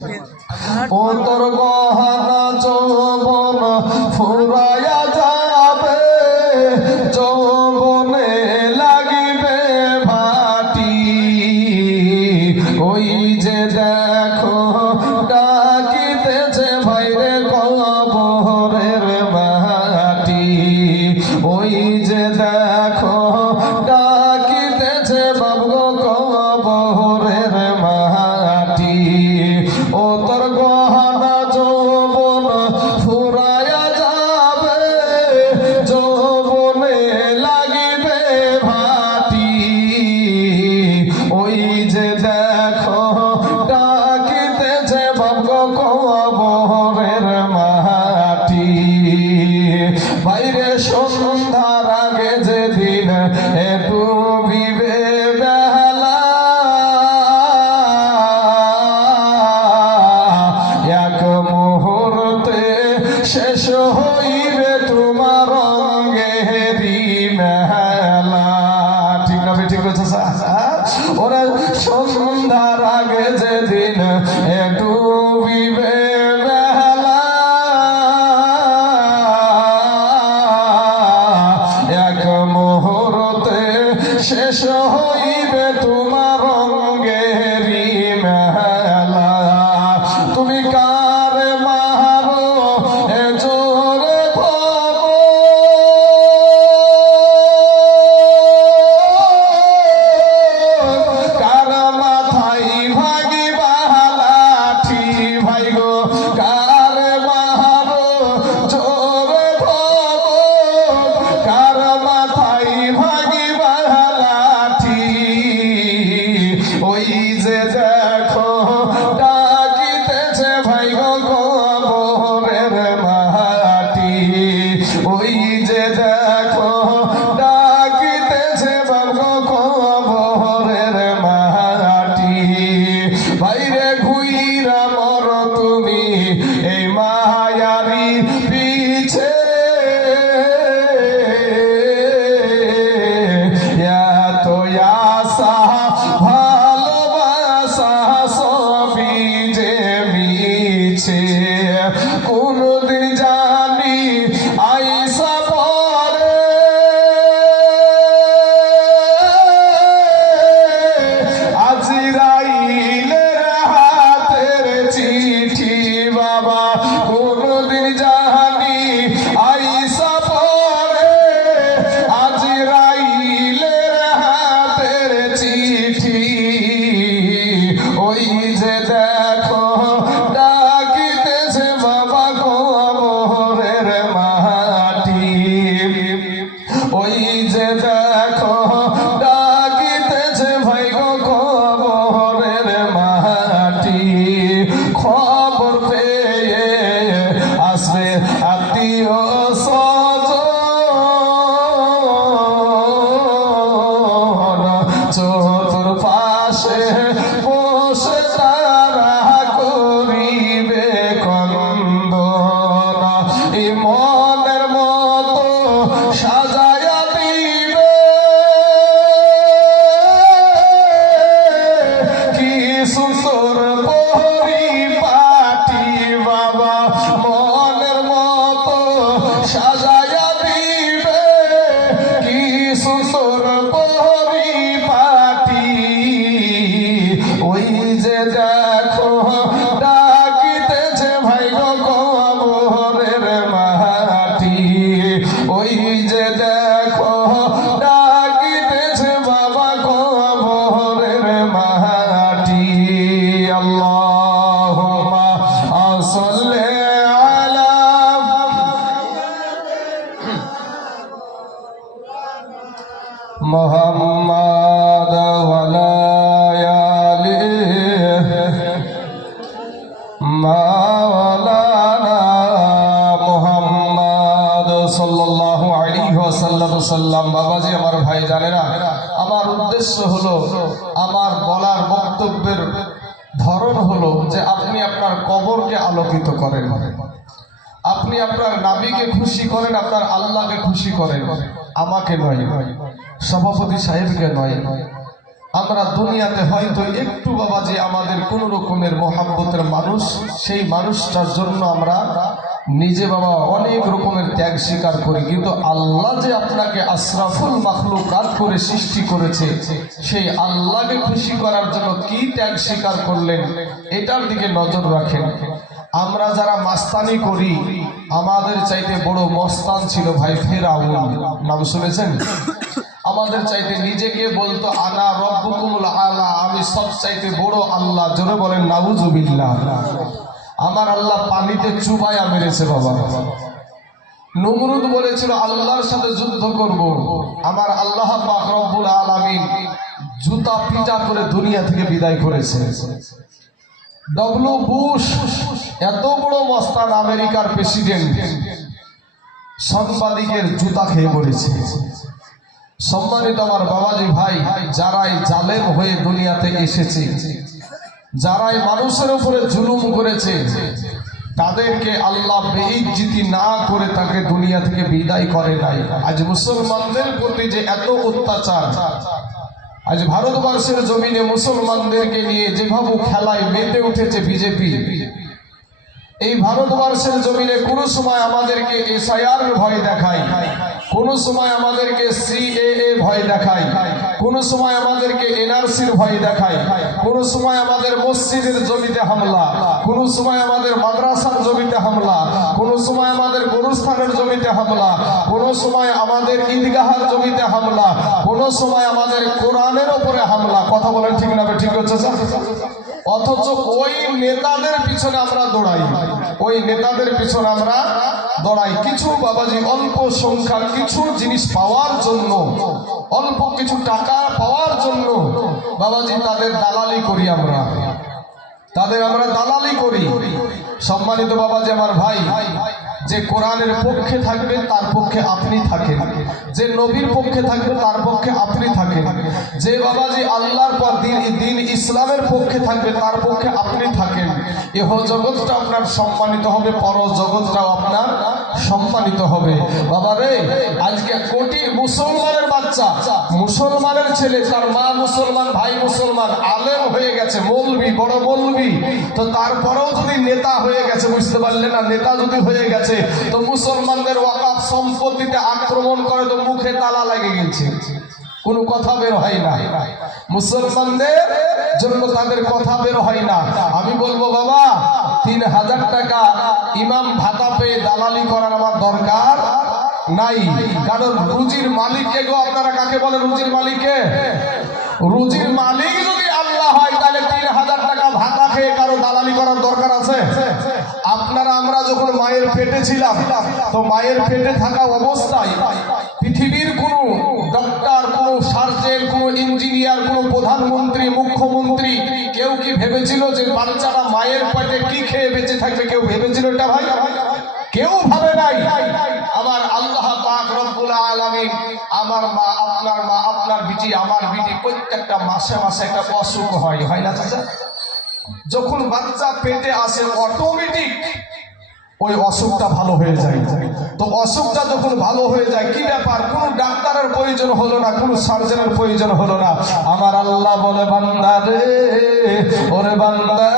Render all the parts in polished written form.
ও তোর গহনা যৌবন ফুরাইয়া যাবে, যৌবনে লাগিবে ভাটি। ওই যে দেখো ডাকিতেছে ভাইরে কবরের মাটি। ওই যে দেখো ডাকিতেছে বাবগো কবরের মাটি। ও তোর গহনা যৌবন ফুরাইয়া যাবে, যৌবনে লাগিবে ভাটি। ওই যে দেখো ডাকিতেছে বাবগো কবরের মাটি। বাইরে সন্ধ্যার আগে যেদিন ডুবিবে বেলা, এক মুহূর্তে শেষ হইবে তোমার রঙেরি মেলা। ঠিক না? ঠিক আছে ওরা সন্ধ্যার আগে যেদিন ডুবিবে বেলা, এক মুহূর্তে শেষ হইবে তোমার রঙেরি মেলা। তুমি কার মারো এ জোরে ভাবো, কার মাথায় ভাগিবা লাঠি ভাই গো, কার মারো জোরে ভাবো, কার মাথায় ভাগিবা লাঠি। ওই যে দেখো ডাকিতেছে ভাই গো কবরের মাটি। ওই যে দেখো ডাকিতেছে বাবগো কবরের মাটি। বাইরে ঘুইরা মর তুমি এই মায়ারি পিছে, এত আশা ভালোবাসা সবই যে মিছে। কোনদিন জানি আইসা পরে আজরাইলের হাতের চিঠি বাবা। কোনদিন জানি আইসা পরে আজরাইলের হাতের চিঠি। ওই যে দেখো ডাকিতেছে বাবা কবরের মাটি। ওই যে দেখো ডাকিতেছে ভাই গো কবরের মাটি। খবর পেয়ে আসবে আত্মীয় স্বজন, চতুর্পাশে বসে তারা করিবে কন্দন। এই মনের মতো সাজায়া দিবে কি সুন্দর পরিপাটি বাবা। মনের মতো সাজায়া দিবে কি সুন্দর পরিপাটি। ওই যে দেখো ডাকিতেছে ভাই গো কবরের মাটি। ওই যে দেখো ডাকিতেছে বাবা কবরের মাটি। আল্লাহুম্মা সাল্লি আলা মুহাম্মাদ ওয়া আলা আলি মাওলানা মুহাম্মদ সাল্লাল্লাহু আলাইহি ওয়াসাল্লাম। বাবাজি, আমার ভাই জানেরা, আমার উদ্দেশ্য হলো, আমার বলার বক্তব্যের ধরন হলো যে আপনি আপনার কবরকে আলোকিত করেন, আপনি আপনার নবীকে খুশি করেন, আপনার আল্লাহকে খুশি করেন, আমাকে নয়, সভাপতি সাহেবকে নয়। আমরা দুনিয়াতে হয়তো একটু বাবাজি আমাদের কোন রকমের মহাব্বতের মানুষ, সেই মানুষটার জন্য আমরা নিজে বাবা অনেক রকমের ত্যাগ স্বীকার করি, কিন্তু আল্লাহ যে আপনাকে আশরাফুল মাখলুকাত করে সৃষ্টি করেছে, সেই আল্লাহকে খুশি করার জন্য কি ত্যাগ স্বীকার করলেন এটার দিকে নজর রাখেন। আমরা যারা মাস্তানি করি, আমাদের চাইতে বড় মস্তান ছিল ভাই ফেরাউন, নাম শুনেছেন? আমাদের চাইতে নিজেকে বলতো আনা রব্বুকুমুল আলা, আমি সব চাইতে বড় আল্লাহ। জোরে বলেন নাউজুবিল্লাহ। আমার আল্লাহ পানিতে চুবাইয়া মেরেছে বাবা। নমরুদ বলেছিল আল্লাহর সাথে যুদ্ধ করব, আমার আল্লাহ পাক রব্বুল আলামিন জুতা পিটা করে দুনিয়া থেকে বিদায় করেছে। ডব্লিউ বুশ এত বড় মস্তান আমেরিকার প্রেসিডেন্ট, সাংবাদিকের জুতা খেয়ে পড়েছে। সম্মানিত আমার বাবাজি ভাই, যারাই জালেম হয়ে দুনিয়াতে এসেছে, যারাই মানুষের উপরে জুলুম করেছে, তাদেরকে আল্লাহ বেইজ্জতি না করে তাকে দুনিয়া থেকে বিদায় করে নাই। আজ মুসলমানদের প্রতি যে এত অত্যাচার, আজ ভারতবর্ষের জমিনে মুসলমানদেরকে নিয়ে যেভাবে খেলায় মেতে উঠেছে বিজেপি, এই ভারতবর্ষের জমিনে কোনো সময় আমাদেরকে এসআইআর ভয় দেখায়, কোনো সময় আমাদেরকে সিএএ ভয় দেখায়, কোনো সময় আমাদেরকে এনআরসির ভয় দেখায়, কোনো সময় আমাদের মসজিদের জমিতে হামলা, কোনো সময় আমাদের মাদ্রাসার জমিতে হামলা, কোনো সময় আমাদের গরুস্থানের জমিতে হামলা, কোনো সময় আমাদের ঈদগাহের জমিতে হামলা, কোনো সময় আমাদের কোরআনের ওপরে হামলা। কথা বলেন ঠিক না? ঠিক হচ্ছে স্যার? অথচ ওই নেতাদের পিছনে আমরা দৌড়াই, ওই নেতাদের পিছনে আমরা দৌড়াই কিছু বাবাজি অল্প সংখ্যার কিছু জিনিস পাওয়ার জন্য, অল্প কিছু টাকা পাওয়ার জন্য বাবাজি তাদের দালালি করি, আমরা তাদের আমরা দালালি করি। সম্মানিত বাবাজি আমার ভাই, যে কোরআনের পক্ষে থাকবে তার পক্ষে আপনি থাকেন, যে নবীর পক্ষে থাকবে তার পক্ষে আপনি থাকেন, যে বাবাজি আল্লাহর পর দিন ইসলামের পক্ষে থাকবে তার পক্ষে আপনি থাকেন। এহ জগৎটা আপনার সম্মানিত হবে, পর জগৎটাও আপনার সম্মানিত হবে। বাবা রে, আজকে কোটি মুসলমানের বাচ্চা, মুসলমানের ছেলে, তার মা মুসলমান, ভাই মুসলমান, আলেম হয়ে গেছে, মৌলবি, বড় মৌলবি, তো তারপরেও যদি নেতা হয়ে গেছে, বুঝতে পারলেন না? নেতা যদি হয়ে গেছে তো মুসলমানদের ওয়াকাফ সম্পত্তিতে আক্রমণ করে তো মুখে তালা লেগে গেছে, কোনো কথা বের হয় না, মুসলমানদের জন্য তাদের কথা বের হয় না। আমি বলবো বাবা, 3000 টাকা ইমাম ভাতা পেয়ে দালালি করার আমার দরকার নাই, কারণ রুজির মালিককে গো, আপনারা কাকে বলে রুজির মালিককে? রুজির মালিক যদি আল্লাহ হয়, তাহলে 3000 টাকা ভাতা খেয়ে কারো দালালি করার দরকার আছে? আপনারা আমরা যখন মায়ের পেটে ছিলাম, তো মায়ের পেটে থাকা অবস্থায় পৃথিবীর কোন ডক্টর, কোন সার্জেন, কোন ইঞ্জিনিয়ার, কোন প্রধানমন্ত্রী, মুখ্যমন্ত্রী কেউ কি ভেবেছিল যে বাচ্চাটা মায়ের পেটে কি খেয়ে বেঁচে থাকবে? কেউ ভেবেছিল এটা ভাই? কেউ ভাবে নাই। আমার আল্লাহ পাক রব্বুল আলামিন, আমার মা, আপনার মা, আপনার বিটি, আমার বিটি, প্রত্যেকটা মাসে মাসে একটা অসুখ হয়, হয় না চাচা? যখন বাচ্চা পেটে আসে অটোমেটিক ওই অসুখটা ভালো হয়ে যায়। তো অসুখটা যখন ভালো হয়ে যায়, কি ব্যাপার? কোন ডাক্তারের প্রয়োজন হলো না, কোন সার্জনের প্রয়োজন হলো না। আমার আল্লাহ বলে, বান্দা রে, ওরে বান্দা,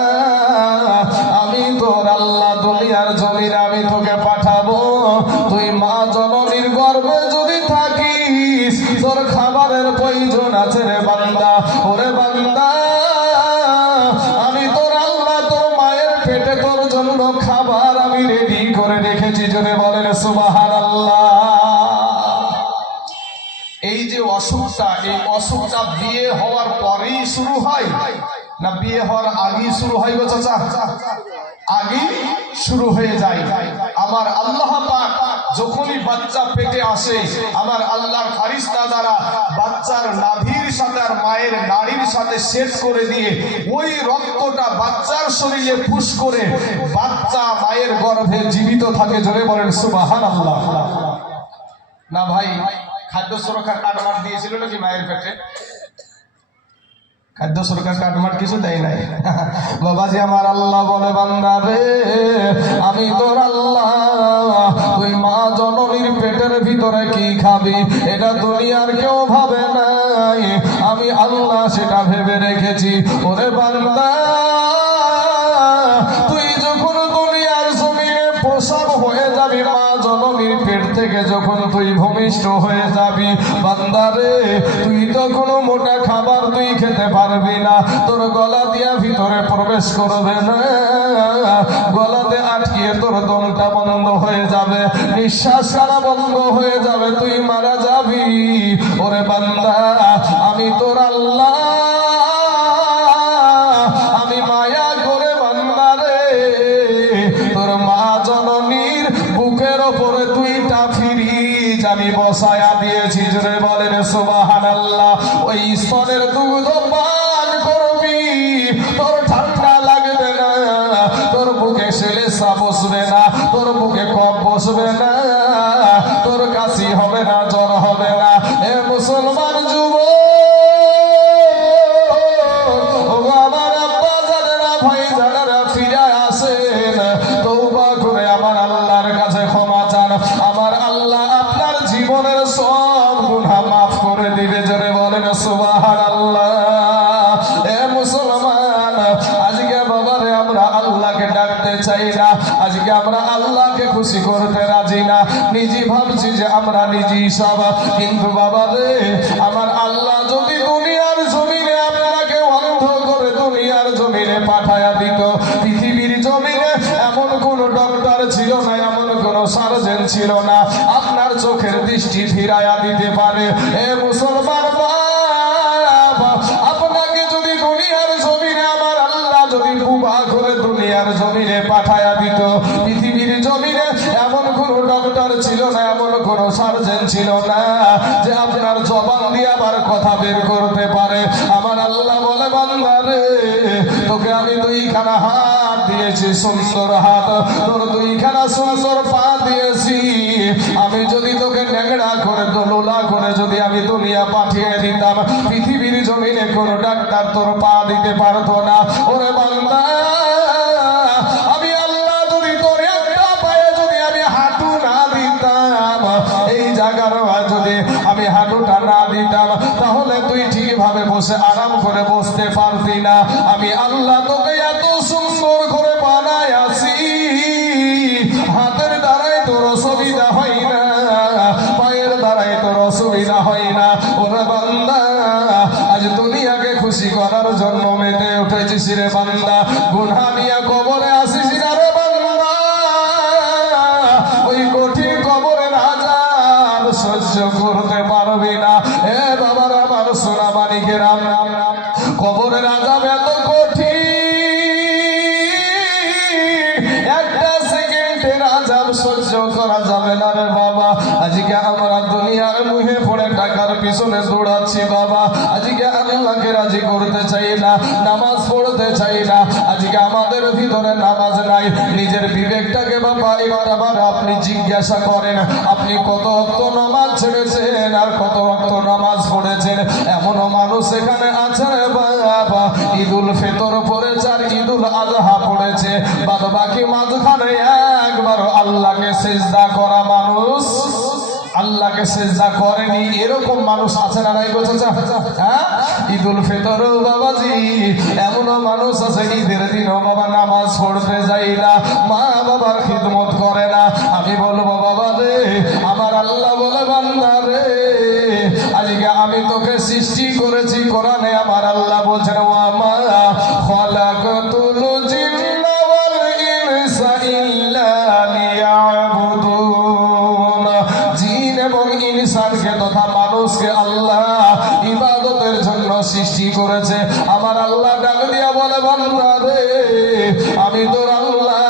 আমি তোর আল্লাহ দুনিয়ার জমিনে আমি তোকে পাঠাবো, তুই মা জননীর গর্ভে যদি থাকিস, তোর খাবারের প্রয়োজন আছে রে বান্দা। ওরে বান্দা, আমি তোর আল্লাহ তোর মায়ের পেটে তোর জন্য খাবার আমি রেডি করে রেখেছি। জোরে বলেন সুবহানাল্লাহ। এই যে অসুখটা, এই অসুখটা বিয়ে হওয়ার পরেই শুরু হয় না বিয়ে হওয়ার আগেই শুরু হয় গো চাচা? আগেই শুরু হয়ে যায়। আমার আল্লাহ পাক যখনই বাচ্চা পেটে আসে, আমার আল্লাহর ফারিস্তা দ্বারা বাচ্চার নাভির সাথে আর মায়ের নাড়ির সাথে সেট করে দিয়ে ওই রক্তটা বাচ্চার শরীরে পুশ করে বাচ্চা মায়ের গর্ভে জীবিত থাকে। জোরে বলেন সুবহানাল্লাহ। না ভাই, খাদ্য সুরক্ষা কার্ড মার দিয়েছিল নাকি মায়ের পেটে? খাদ্য সরকার কাটমাট কিছু দেয় নাই বাবাজি। আমার আল্লাহ বলে, বান্দা রে, আমি তোর আল্লাহ ওই মা জননীর পেটের ভিতরে ভিতরে কি খাবি এটা দুনিয়ার কেউ ভাবে নাই, আমি আল্লাহ সেটা ভেবে রেখেছি। ওরে বান্দা, তুই যখন দুনিয়ার জমিনে প্রসব হয়ে যাবি, মা জননীর পেট থেকে যখন তুই ভূমিষ্ঠ হয়ে যাবি, বান্দারে তুই তখন মোটা খাবার তুই খেতে পারবি না, তোর গলা দিয়া ভিতরে প্রবেশ করবে না, গলাতে আটকিয়ে তোর দমটা বন্ধ হয়ে যাবে, নিঃশ্বাস ছাড়া বন্ধ হয়ে যাবে, তুই মারা যাবি। ওরে বান্দা, আমি তোর আল্লাহ, আমি মায়া করে বান্দারে তোর মা জননীর বুকের ওপরে দুইটা ফিরিজ আমি বসায়া দিয়েছি। জোরে বলেন সুবহানাল্লাহ। ওই স্তনের দুধ পান করবি, তোর ঠান্ডা লাগবে না, তোর বুকে সেলেসা বসবে না, তোর বুকে কফ বসবে না, তোর কাশি হবে না, জ্বর হবে না। এ মুসলমান যুবক, আমার আব্বা জানেরা, ভাই জানেরা, ফিরে আসেন, তওবা করে আমার আল্লাহর কাছে ক্ষমা চান, আমার আল্লাহ আপনার জীবনের সব গুনাহ মাফ করে দিবে। জোরে বলেন সুবহানাল্লাহ। এ মুসলমান, আজকে বাবারে আমরা আল্লাহকে ডাকতে চাই না, আজকে আমরা আল্লাহকে খুশি করতে রাজি না, নিজে ভাবছি যে আমরা নিজেই সব। কিন্তু বাবারে, আমার আল্লাহ যদি দুনিয়ার জমিনে আপনাকে অন্ধ করে দুনিয়ার জমিনে পাঠায়া দিত, পৃথিবীর জমিনে এমন কোন ডক্টর ছিল না, এমন কোন সার্জন ছিল না আপনার চোখের দৃষ্টি ফিরাইয়া দিতে পারে। এ মুসলমান বাবা, আপনাকে যদি দুনিয়ার জমিনে আমার আল্লাহ যদি বুবা করে দুনিয়ার জমিনে পাঠায়া দিত, পৃথিবীর জমিনে এমন কোন ডক্টর ছিল না, এমন কোন সার্জন ছিল না যে আপনার জবান দিয়ে আবার কথা বের করতে পারে। আমার আল্লাহ বলে, বান্দারে তোকে আমি দুইখানা হাত দিয়েছি, সুন্দর হাত, তোর দুইখানা সুন্দর পা দিয়েছি, আমি যদি তোকে ন্যাংড়া করে দোলা করে যদি আমি দুনিয়া পাঠিয়ে দিতাম, পৃথিবীর জমিনে কোন ডাক্তার তোর পা দিতে পারতো না। ওরে বান্দা, আমি আল্লাহ যদি তোর একটা পায়ে যদি আমি হাঁটু না দিতাম, এই জায়গার যদি আমি হাঁটুটা না দিতাম, তাহলে তুই ঠিকভাবে বসে আরাম করে বসতে পারতি না। আমি আল্লাহ তোকে এত সুন্দর করে বানায় আছি, হাতের দ্বারাই তোর অসুবিধা হয় না, পায়ের দ্বারাই তোর অসুবিধা হয় না। ওরে বান্দা, আজ দুনিয়াকে খুশি করার জন্য মেতে উঠেছিস রে বান্দা, গুনাহ নিয়ে কবরে আসিস না রে বান্দা, ওই কঠিন কবরের আযাব সহ্য করতে পারবি না। এ বাবার আমার সোনা মানিকের, কবরের আযাব এত কঠিন, একটা সেকেন্ডের আযাব সহ্য করা যাবে না রে বাবা। আজকে আমরা দুনিয়ার মুহে পড়ে টাকার পিছনে দৌড়াচ্ছি বাবা, আজকে আল্লাহকে রাজি করতে চাই না, নামাজ পড়তে চাই না, আজকে আমাদের ভিতরে নামাজ নাই। নিজের বিবেকটাকে বাবা একবার আপনি জিজ্ঞাসা করেন, আপনি কত ওয়াক্ত নামাজ ছেড়েছেন আর কত ওয়াক্ত নামাজ পড়েছেন? এমন মানুষ এখানে আছে রে বাবা, ঈদুল ফিতর পড়েছে আর ঈদুল আযহা পড়েছে, বাদ বাকি মাঝখানে একবার আল্লাহকে সিজদা করা মানুষ, আল্লাহকে সিজদা করেনি, এরকম মানুষ আছে না নাই গো চাচা? হ্যাঁ, ঈদুল ফিতর বাবাজি, এমন মানুষ আছে ঈদের দিনও বাবা নামাজ পড়তে যায় না, মা বাবার খিদমত করে না। আমি বলবো বাবা রে, আমার আল্লাহ বলে, বান্দা রে, আজকে আমি তোকে সৃষ্টি করেছি, কোরআনে আমার আল্লাহ বলছেন, ওয়া মা খালাকাতুল জিন্না ওয়াল ইনসা ইল্লা লিয়াবুদুন, জিন এবং ইনসানকে তথা মানুষকে আল্লাহ ইবাদতের জন্য সৃষ্টি করেছে। আমার আল্লাহ ডাক দিয়া বলে, বান্দা রে, আমি তোর আল্লাহ,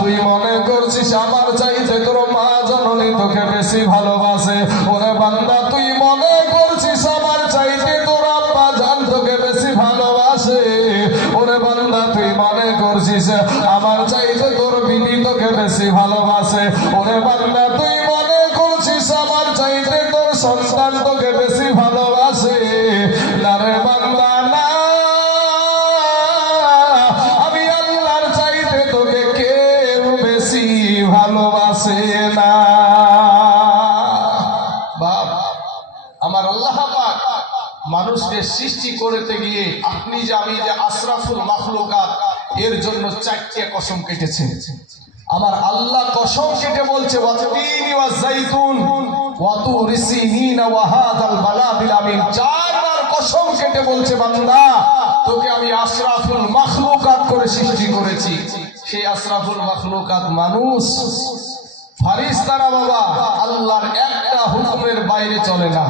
তুই মনে করছিস আমার চাইতে তোর মা জননী তোকে বেশি ভালোবাসে? ওরে বান্দা, তুই মনে করছিস আমার চাইতে তোর আব্বা জান তোকে বেশি ভালোবাসে? ওরে বান্দা, তুই মনে করছিস আমার চাইতে তোর বিবি তোকে বেশি ভালোবাসে? ওরে বান্দা, তুই মনে করছিস আমার চাইতে তোর সন্তান তোকে বেশি ভালোবাসে? না রে বান্দা, না, আমি আল্লাহর চাইতে তোকে কেউ বেশি ভালোবাসে না। আমাকে সৃষ্টি করতে গিয়ে আপনি যে আমি যে আশরাফুল মাখলুকাত এর জন্য 4টি কসম কেটেছে। আমার আল্লাহ কসম কেটে বলছে ওয়াতিনি ওয়াজাইতুন ওয়া তুরি সিনিন ওয়া হাযাল বালাদিল আমিন। 4বার কসম কেটে বলছে বান্দা তোকে আমি আশরাফুল মাখলুকাত করে সৃষ্টি করেছি। সেই আশরাফুল মাখলুকাত মানুষ, ফারিস্তারা বাবা আল্লাহর একটা হুকুমের বাইরে চলে না,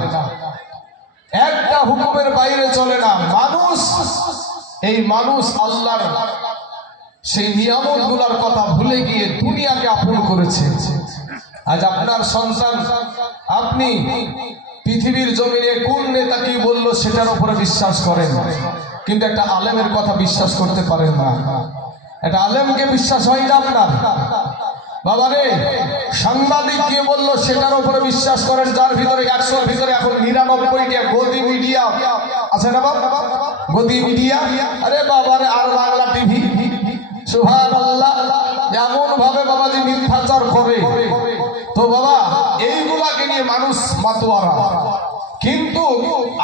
একটা হুকুমের বাইরে চলে না। মানুষ, এই মানুষ আল্লাহর সেই নিয়ামত গুলার কথা ভুলে গিয়ে দুনিয়াকে আপন করেছে। আজ আপনার সন্তান, আপনি পৃথিবীর জমিনে কোন নেতা কি বললো সেটার উপরে বিশ্বাস করেন, কিন্তু একটা আলেমের কথা বিশ্বাস করতে পারেন না। একটা আলেমকে বিশ্বাস হয় না আপনার বাবা রে। সাংবাদিক কে বললো সেটার উপরে বিশ্বাস করেন, যার ভিতরে 100-র ভিতরে এখন 99টা গদি মিডিয়া আছে না বাবা, গদি মিডিয়া। আরে বাবা রে, আর বাংলা টিভি, সুবহানাল্লাহ, এমন ভাবে বাবাজি মিথ্যাচার করে। তো বাবা এইগুলাকে নিয়ে মানুষ মাতোয়ারা। কিন্তু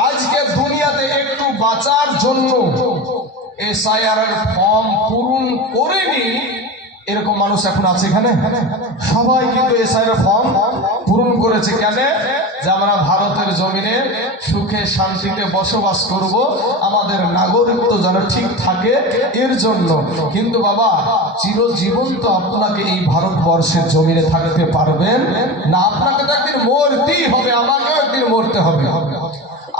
আজকে দুনিয়াতে একটু বাঁচার জন্য এসআইআর এর ফর্ম পূরণ করেনি এরকম মানুষ এখন আছে এখানে? সবাই কিন্তু এসআইআর ফর্ম পূরণ করেছে। কেন? যে আমরা ভারতের জমিনে সুখে শান্তিতে বসবাস করব, আমাদের নাগরিকত্ব যেন ঠিক থাকে এর জন্য। কিন্তু বাবা চিরজীবন তো আপনাকে এই ভারতবর্ষের জমিনে থাকতে পারবেন না। আপনাকে তো একদিন মরতেই হবে, আমাকেও একদিন মরতে হবে,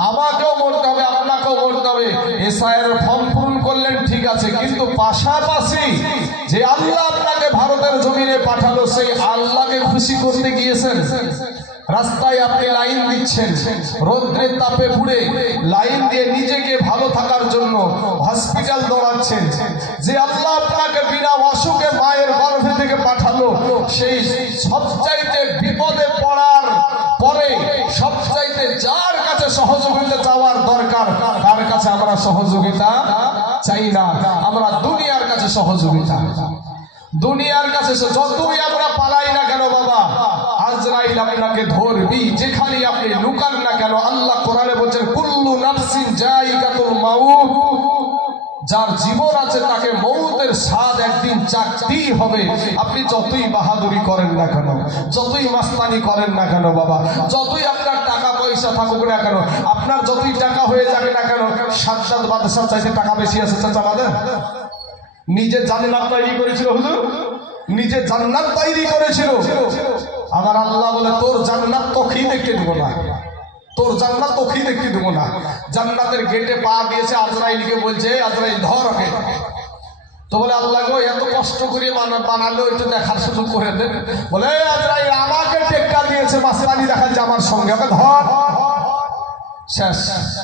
আমাকেও মরতে হবে, আপনাকেও মরতে হবে। এসআইআর ফর্ম পূরণ করলেন ঠিক আছে, কিন্তু পাশাপাশি যে আল্লাহ আপনাকে ভারতের জমিনে পাঠালো সেই আল্লাহকে খুশি করতে গিয়েছেন। রাস্তায় আপনি লাইন দিচ্ছেন, রৌদ্রের তাপে পুড়ে লাইন দিয়ে নিজেকে ভালো থাকার জন্য হসপিটাল দৌড়াচ্ছেন। যে আল্লাহ আপনাকে বিনা অসুখে মায়ের গর্ভে থেকে পাঠালো, সেই সবচাইতে বিপদে পড়ার পরে সবচাইতে যার কাছে সহযোগিতা চাওয়ার দরকার, তার কাছে আমরা সহযোগিতা চাই না। আমরা দুনিয়ার কাছে সহযোগিতা, দুনিয়ার কাছে যতই আমরা পালাই না কেন বাবা, আজরাইল আপনাকে ধরবি যেখানে আপনি লুকান না কেন। আল্লাহ কোরআনে বলছেন কুল্লু নাফসিন জায়গাতুল মাউত, যার জীবন আছে তাকে মৌতের স্বাদ একদিন চাকতেই হবে। আপনি যতই বাহাদুরি করেন না কেন, যতই মাস্তানি করেন না কেন বাবা, যতই আপনার টাকা পয়সা থাকুক না কেন, আপনার যতই টাকা হয়ে যাবে না কেন, সাজ্জাদ বাদশার চাইতে টাকা বেশি আছে চাচা আমাদের। নিজে জান্নাত তৈরি করেছিল হুজুর, নিজে জান্নাত তৈরি করেছিল। আমার আল্লাহ বলে তোর জান্নাত তোকেই দেখতে দেব না, তোর জান্নাত তোকেই দেখতে দেব না। জান্নাতের গেটে পা দিয়েছে, আজরাইলকে বলছে আজরাইল ধর ওকে। তো বলে আল্লাহ গো এত কষ্ট করে বানালো, একটু দেখার সুযোগ করে দেন। বলে আজরাইল আমাকে টেক্কা দিয়েছে, মাসরানি দেখাচ্ছে আমার সঙ্গে, ওকে ধর। শেষ,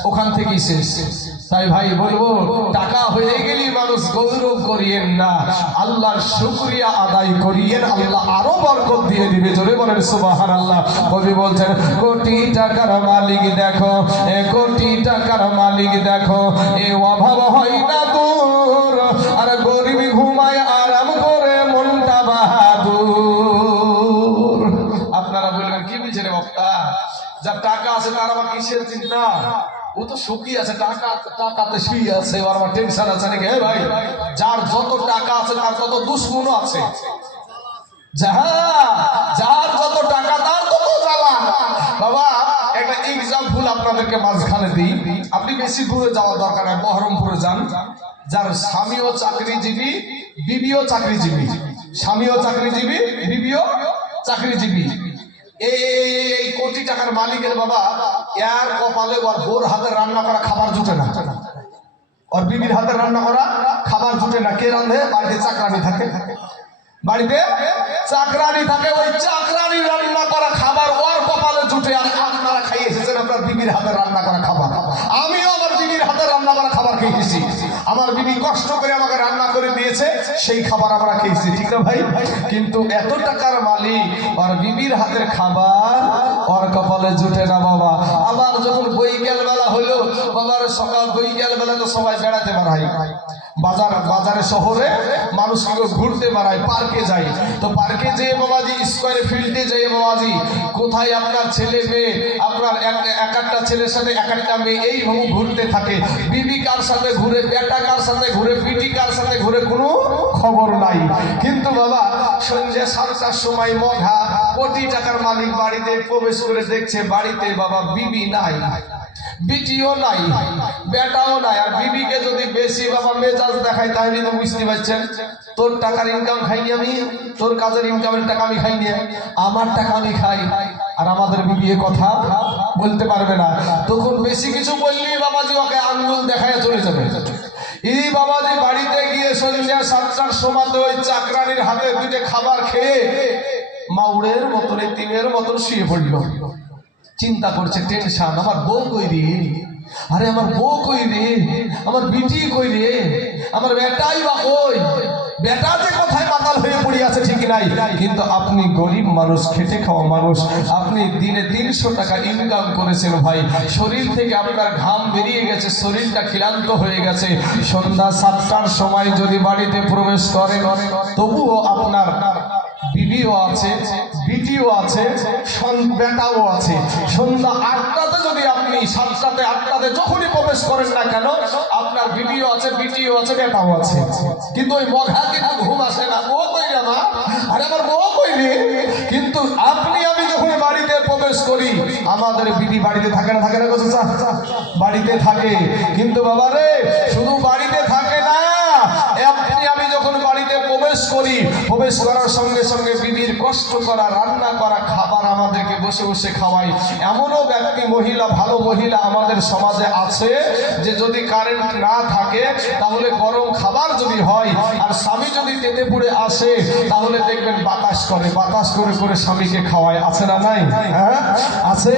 ওখান থেকেই শেষ। তাই ভাই বলবো টাকা হয়ে গেলে মানুষ গৌরব করিয়েন না, আল্লাহর শুকরিয়া আদায় করিয়েন, আল্লাহ আরো বরকত দিয়ে দিবে। জোরে বলেন সুবহানাল্লাহ। কবি বলছেন কোটি টাকার মালিক দেখো, কোটি টাকার মালিক দেখো, এ অভাব হয় না দূর, আর গরিব ঘুমায় আরাম করে মনটা বাহাদুর। আপনারা বলবেন কি বুঝছে রে বক্তা, যার টাকা আছে তার আবার কিসের চিন্তা? ও তো সুখী আছে, টাকাতে শুয়ে আছে, আর আমার টেনশন আছে নাকি? ভাই যার যত টাকা আছে তার তত দুশ্মনও আছে। যার যত টাকা তার তত জ্বালা। বাবা একটা এক্সাম্পল আপনাদেরকে মাঝখানে দিই, আপনি বেশি দূরে যাওয়ার দরকার নাই, বহরমপুরে যান। যার স্বামীও চাকরিজীবী, বিবিও চাকরিজীবী, স্বামীও চাকরিজীবী, বিবিও চাকরিজীবী, এই কোটি টাকার মালিকের বাবা এর কপালে ওর বোর হাতে রান্না করা খাবার জুটে না, ওর বিবির হাতে রান্না করা খাবার জুটে না। কে রান্ধে? বাড়িতে চাকরানি থাকে, বাড়িতে চাকরানি থাকে, ওই চাকরানি রান্না করা খাবার ওর কপালে জুটে। আর আপনারা খাই এসেছেন আপনার বিবির হাতে রান্না করা খাবার। আমিও আমার বিবির হাতে রান্না করা খাবার খেয়েছি, আমার বিবি কষ্ট করে আমাকে রান্না করে দিয়েছে, সেই খাবার আমরা খেয়েছি, ঠিক না ভাই? কিন্তু এত টাকার মালিক আর বিবির হাতের খাবার ওর কপালে জুটে না বাবা। আবার যখন বৈকাল বেলা হইলো বাবার, সকাল বৈকাল বেলা তো সবাই বেড়াতে বেড়াই, বাজারে শহরে মানুষ কিন্তু ঘুরতে বেড়ায়, পার্কে যায়। তো পার্কে যেয়ে বাবাজি, স্কোয়ার ফিল্ডে যেয়ে বাবাজি, কোথায় আপনার ছেলে মেয়ে, আপনার এক একটা ছেলের সাথে এক একটা মেয়ে এইভাবে ঘুরতে থাকে। বিবি কার সাথে ঘুরে, বেটা কার সাথে ঘুরে, পিটি কার সাথে ঘুরে, কোনো খবর নাই। কিন্তু বাবা সন্ধ্যা 7টার সময় মঘা কোটি টাকার মালিক বাড়িতে প্রবেশ করে দেখছে বাড়িতে বাবা বিবি নাই, বিটিও নাই, বেটাও নাই। আর বিবিকে যদি বেশি বাবা মেজাজ দেখায় তাহলে তো বুঝতে পারছেন, তোর টাকার ইনকাম খাইনি আমি, তোর কাজের ইনকামের টাকা আমি খাইনি, আমার টাকা আমি খাই। আর আমাদের বিবি এ কথা বলতে পারবে না। তখন বেশি কিছু বললেই বাবাজি ওকে আঙ্গুল দেখায় চলে যাবে। এই বাবাজি বাড়িতে গিয়ে সন্ধ্যা 7টার সময় ওই চাকরানির হাতে দুটো খাবার খেয়ে মাউড়ের মতন, এতিমের মতন শুয়ে পড়ল। চিন্তা করছে, টেনশন, আমার বউ কই রে, আরে আমার বউ কই রে, আমার বিটি কই রে, আমার বেটাই বা কই, বেটা যে কোথায় মাতাল হয়ে পড়ে আছে ঠিক নাই। কিন্তু আপনি গরিব মানুষ, খেটে খাওয়া মানুষ, আপনি দিনে 300 টাকা ইনকাম করেছেন ভাই, শরীর থেকে আপনার ঘাম বেরিয়ে গেছে, শরীরটা ক্লান্ত হয়ে গেছে। সন্ধ্যা 7টার সময় যদি বাড়িতে প্রবেশ করেন, তবুও আপনার বিবিও আছে, বিটিও আছে, বেটাও আছে। সন্ধ্যা 8টাতে যদি আপনি 7টাতে 8টাতে যখনই প্রবেশ করেন না কেন, আপনার বিবিও আছে, বিটিও আছে, বেটাও আছে। কিন্তু ওই মঘা কিন্তু ঘুম আসে না, বউ কই রে মা, আরে আমার বউ কই রে। কিন্তু আপনি আমি যখন বাড়িতে প্রবেশ করি, আমাদের বিবি বাড়িতে থাকে না, থাকে না, বাড়িতে থাকে। কিন্তু বাবা রে, শুধু বাড়িতে থাকে না, আপনি আমি যখন বাড়িতে প্রবেশ করি, প্রবেশ করার সঙ্গে সঙ্গে বিবির কষ্ট করা, রান্না করা খাবার আমাদেরকে বসে বসে খাওয়াই। এমনও ব্যক্তি, মহিলা, ভালো মহিলা আমাদের সমাজে আছে যে যদি কারেন্ট না থাকে তাহলে গরম খাবার যদি হয় আর স্বামী যদি তেতে পুড়ে আসে, তাহলে দেখবেন বাতাস করে, বাতাস করে করে স্বামীকে খাওয়ায়। আছে না নাই? হ্যাঁ আছে।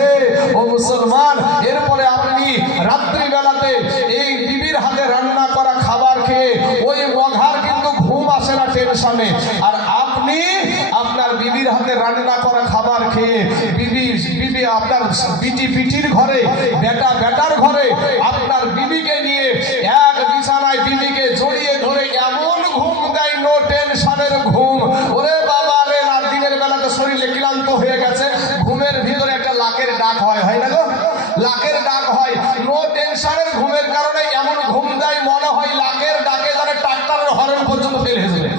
ও মুসলমান, এরপরে আপনি রাত্রি বেলাতে এই বিবির হাতে রান্না করা খাবার খেয়ে ওই মঘার কিন্তু ঘুম আসে না টেনশনে। আর আপনি আপনার বিবির হাতে রান্না করা খাবার খেয়ে বিবি আপনার পিটির ঘরে, বেটা বেটার ঘরে আপনার বিবিকে নিয়ে এক বিছানায় বিবিকে জড়িয়ে ধরে এমন ঘুম দেয়, নো টেনশনের ঘুম। ওরে বাবা রে, রাত দিনের বেলাতে শরীরে ক্লান্ত হয়ে গেছে, ঘুমের ভিতরে একটা লাকের ডাক হয়, হয় না গো, লাকের ডাক হয়। নো টেনশনের ঘুমের কারণে এমন ঘুম দেয় মনে হয় লাকের ডাকে যারা ট্রাক্টরের হর্ন পর্যন্ত ফেল হয়ে যাবে।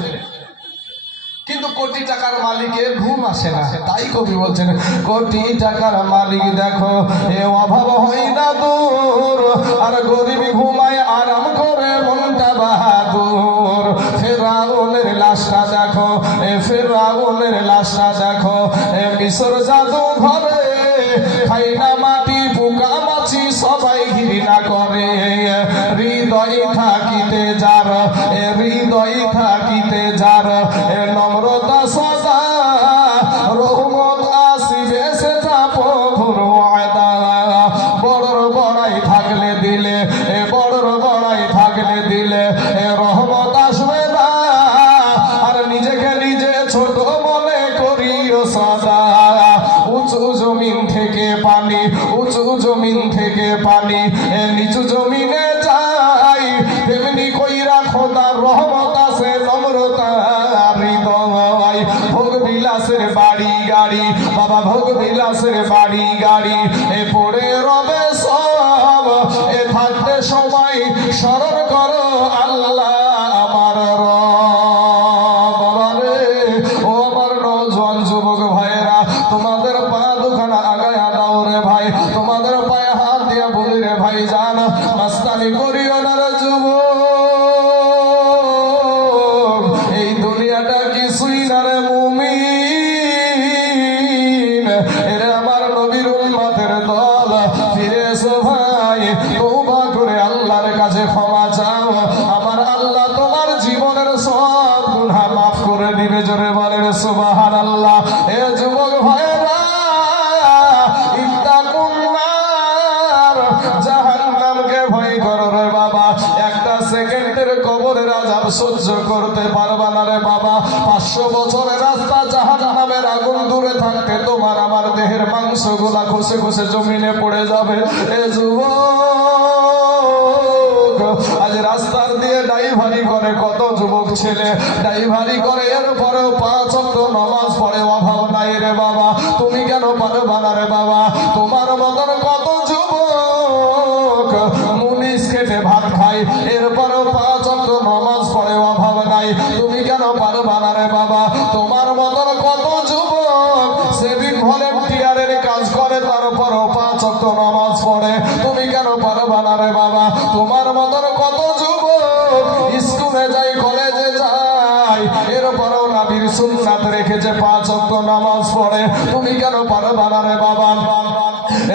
কিন্তু কোটি টাকার মালিকের ঘুম আসে না। তাই কবি বলছেন, কোটি টাকার মালিক দেখো এ অভাব হয় না দূর, আর গরিব ঘুমায় আরাম করে মনটা বাহাদুর। ফেরাউনের লাশটা দেখো, ফেরাউনের লাশটা দেখো, মিশর জাদু ঘরে খাই না মাটি, পোকা মাছি সবাই ঘৃণা করে। হৃদয় থাকিতে যার, হৃদয় থাকিতে যার নম্রতা সদা, রহমত আসিবে সেটা প্রভুর ওয়াদা। বড়র বড়াই থাকলে দিলে, বড়র বড়াই থাকলে দিলে রহমত আসবে না। আর নিজেকে নিজে ছোট মনে করিও সদা। উঁচু জমিন থেকে পানি, উঁচু জমিন থেকে পানি নিচু জমিনে যায়, তেমনি কইরা খোদার রহমত আছে নম্রতা হৃদয়। ভোগ বিলাসের বাড়ি গাড়ি বাবা, ভোগ বিলাসের বাড়ি গাড়ি পড়ে রবে সব, থাকতে সময় স্মরণ করো আল্লাহ আমার রব। ও আমার নওজোয়ান যুবক ভাইরা, তোমাদের পা দুখানা আগায় দাও রে ভাই, তোমাদের পায়ে হাত দিয়ে বলি রে ভাই জান, মাস্তানি করিও না রে যুবক, এই দুনিয়াটা কিছুই না রে মুমিন। এরে আমার নবীর উম্মতের দল, ফিরে এসো ভাই, তওবা করে আল্লাহর কাছে ক্ষমা চাও। আমার আল্লাহ তোমার জীবনের সব গুনাহ মাফ করে দিবে। জোরে বলেন সুবহানাল্লাহ। এ যুবক ভাইরা, ইত্তাকুন নার, জাহান্নামকে ভয় করো রে বাবা। একটা সেকেন্ডের কবরের আযাব সহ্য করতে পারবা না রে বাবা। 500 বছরের রাস্তা জাহান্নামের আগুন দূরে থাকতে তোমার আমার দেহের মাংসগুলা খসে খসে জমিনে পড়ে যাবে। এ যুবক, আজ রাস্তার দিয়ে ড্রাইভারি করে কত যুবক ছেলে ড্রাইভারি করে, এরপরেও 5 ওয়াক্ত নামাজ পড়ে, অভাব নাই রে বাবা। তুমি কেন পারবা না রে বাবা? তোমার মতন কত যুবক মুনিশ খেটে ভাত খায়, এরপরেও 5 ওয়াক্ত নামাজ পড়ে, অভাব নাই। তুমি কেন পারবা না রে বাবা? তোমার মতন কত যুবক সেদিন ভলেন্টিয়ারের কাজ করে, তারপরও 5 ওয়াক্ত নামাজ পড়ে, তুমি কেন পারবা না রে বাবা? তোমার মতন কত যুবক স্কুলে যায়, কলেজে যায়, এরপরও নবীর সুন্নাত রেখেছে, 5 ওয়াক্ত নামাজ পড়ে, তুমি কেন পারবা না রে বাবা?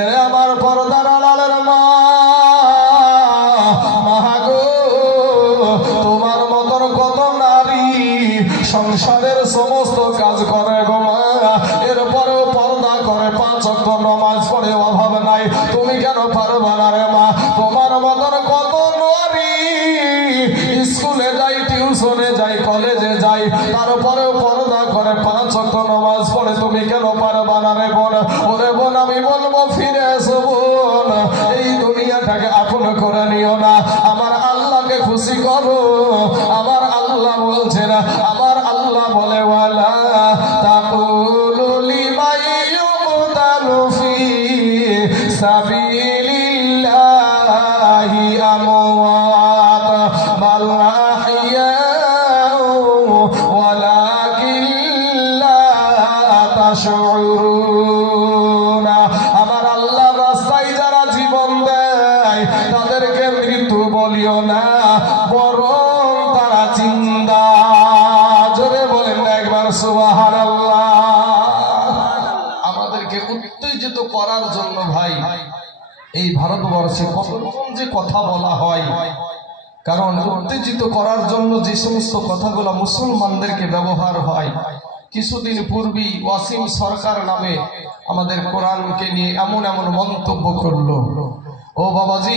এ আমার পর্দার আড়ালের মা, মাগো, তোমার মতন কত নারী সংসারের সমস্ত কাজ করে গো মা, এরপরেও পর্দা করে, 5 ওয়াক্ত নামাজ পড়ে, অভাব নাই। তুমি কেন পারবা না রে মা? তোমার মতন কত নারী স্কুলে যাই, টিউশনে যাই, কলেজে যাই, তারপরেও পর্দা করে, 5 ওয়াক্ত নামাজ পড়ে, তুমি কেন পারবা না রে বোন? ওরে বোন, আমি বলবো ফিরে এসো বোন, এই দুনিয়াটাকে আপন করে নিও না, আমার আল্লাহকে খুশি করো। আমার আল্লাহ বলছে না, আমার আল্লাহ বলে ওয়ালা তাকুলু লিমান ইউকতালু ফি সাবিলিল্লাহি আমওয়াত বাল আহইয়াউ ওয়ালাকিন লা তাশউরুন। আমার আল্লাহর রাস্তায় যারা জীবন দেয় তাদেরকে মৃত্যু বলিও না, বরং তারা জিন্দা। জোরে বলেন না একবার সুবহানাল্লাহ। আমাদেরকে উত্তেজিত করার জন্য ভাই এই ভারতবর্ষে কত রকম যে কথা বলা হয়, কারণ উত্তেজিত করার জন্য যে সমস্ত কথাগুলো মুসলমানদেরকে ব্যবহার হয়। কিছুদিন পূর্বে ওয়াসিম সরকার নামে আমাদের কোরআনকে নিয়ে এমন এমন মন্তব্য করলো। ও বাবাজি,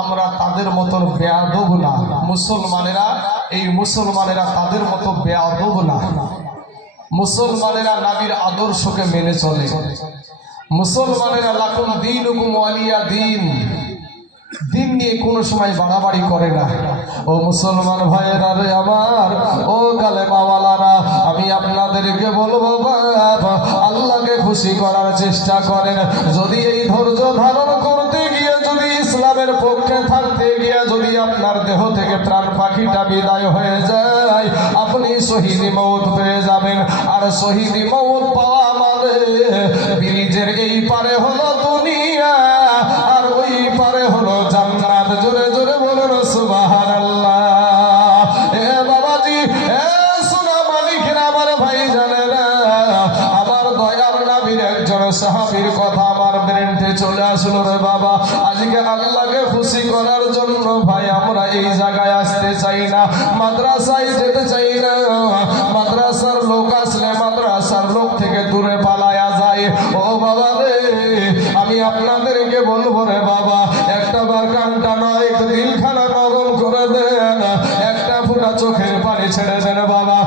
আমরা তাদের মতন বেয়াদব না, মুসলমানেরা, এই মুসলমানেরা তাদের মতো বেয়াদব না। মুসলমানেরা নবীর আদর্শকে মেনে চলে, মুসলমানেরা লাকুম দীনুকুম ওয়ালিয়া দীন, দিন নিয়ে কোনো সময় বাড়াবাড়ি করে না। ও মুসলমান ভাইয়েরা রে আমার, ও কালেমাওয়ালারা, আমি আপনাদেরকে বলবো বাবা, আল্লাহকে খুশি করার চেষ্টা করেন। যদি এই ধৈর্য ধারণ করতে গিয়ে, যদি ইসলামের পক্ষে থাকতে গিয়ে যদি আপনার দেহ থেকে প্রাণ পাখিটা বিদায় হয়ে যায়, আপনি শহীদি মওত পেয়ে যাবেন। আর শহীদি মওত পাওয়া মানে ব্রিজের এই পারে হলো দুনিয়া, আর ওই পারে হলো জান্নাত। জোরে জোরে বলুন সুবহানাল্লাহ। এ বাবাজি, এ সোনা মালিকেরা, আমার ভাই জানেরা, আমার দয়ার নবীর একজন সাহাবীর কথা আমার ব্রেনে চলে আসলো রে বাবা। আজকে আল্লাহকে খুশি করার জন্য ভাই আমরা এই জায়গায় আসতে চাই না, মাদ্রাসায় যেতে চাই না। মাদ্রাসার লোক আসলে মাদ্রাসার লোক থেকে দূরে পালায়া যায়। ও বাবা রে, আমি আপনাদেরকে বলবো রে বাবা, একটা বার কানটা নয়, দিলখানা নরম করে দেন, একটা ফুটা চোখের পানি ছেড়ে দেন বাবা।